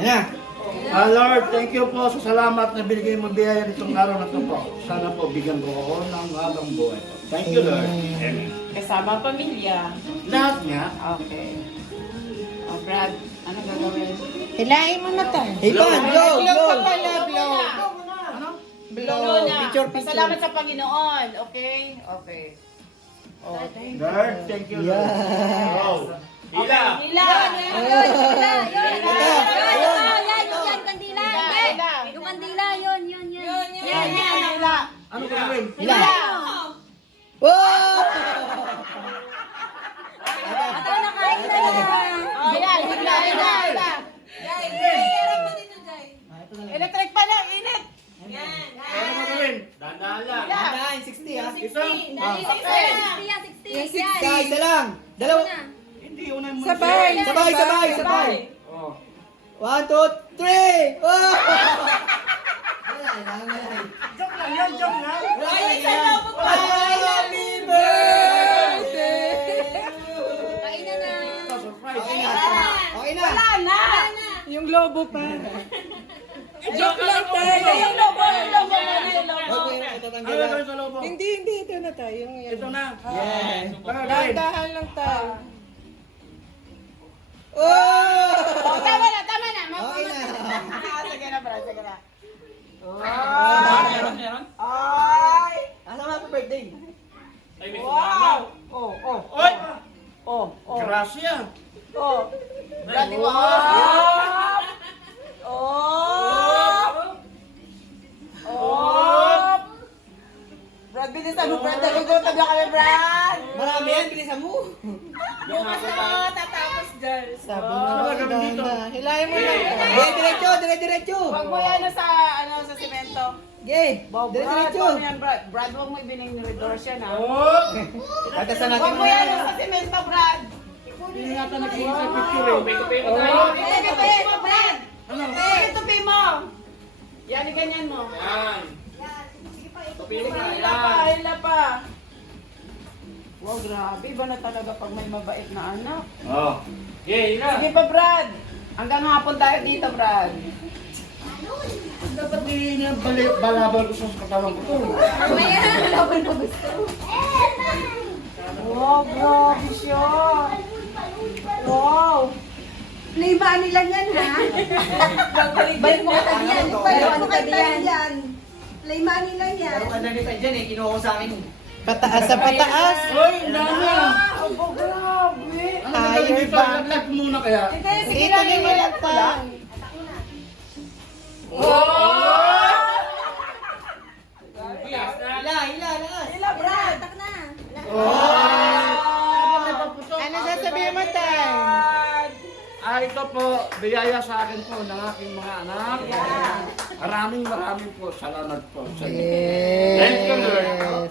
Yan na. Lord, thank you po sa salamat na binigay mo biyaya nitong araw na ito po. Sana po bigyan ko ako ng habang buhay po. Thank you, Lord. Amen. Kasama ang pamilya. Lahat niya. Okay. O Brad, ano gagawin? Hilahin mo na tayo. Hey, pan, blow, blow. Blow. Ano? Blow na. Picture, Pasalamat sa Panginoon. Okay? Okay. Oh, thank you. Lord, thank you, Lord. Yeah. Oh. Hila! Hila! Yan, kandila. Yung kandila, yun. Hila! Ano gagawin? Hila. Wow! Ito na kain na yan. Oh, yan! Hila! Electric pa lang! Init! Ano gagawin? Dandaan lang. Nine, 60 ha. Isa? 60. Isa lang. Dalawa. Hindi, una mo. Sabay. Sabay. Oh. 1, 2, 3. Oh! Joke lang yan, joke lang. Happy birthday! Kain na na. Surprise. Okay na. Wala na! Yung lobo pa. Joke lang tayo! Yung lobo! Okay, Ano tatanggal gagawin na. sa lobo? Hindi, ito na tayo. Yung yan. Ito na. Yeah. Ano gagawin? Dahan lang tayo. Oh! Tama na! Okay na. Sige na, Brad. Sige na. Ay! Ano happy birthday? Wow! Oh! Oy! Oh! Gracia. Oh! Brad, wow! Oh! Brad, bilisan mo, Brad. Nagugutom na kami, Brad! Marami yan, bilisan mo. Bukas na tatapos, girls. Sabi Ano mo gagawin dito? na. Hilahin mo lang tayo. Diretso. Huwag mo yan sa semento. Okay, Brad, diretso. huwag mo yan, Brad. Brad, huwag mo ibining ni Redorsia na. Oh! Tatasan natin Huwag mo yan sa semento, Brad. Hindi nga tayo naging sa picture eh. Oh, itupi mo, Brad. Ano? Itupi mo. Yan, ganyan mo. Hila pa. Wow, grabe. Iba na talaga pag may mabait na anak. Oh. Okay, Sige pa, Brad. Hanggang hapon tayo dito, Brad. Dapat di niya balabal ko sa katawan ko to. Wow, grabe siya. Wow. Lima nila yan, ha? Balik mo ka diyan. Ano ka yan? Lima nila yan. Pataas sa pataas. Hoy, ang dami ah. Oh, grabe. Ano gagawin dito? Lag muna kaya. Sige, sige Dito din mo lang tayo. Hila, Brad. Tak na. Ano sasabihin mo tayo? Ito po, biyaya sa akin po ng aking mga anak. Maraming po salamat po sa inyo. Yes. Thank you, Lord.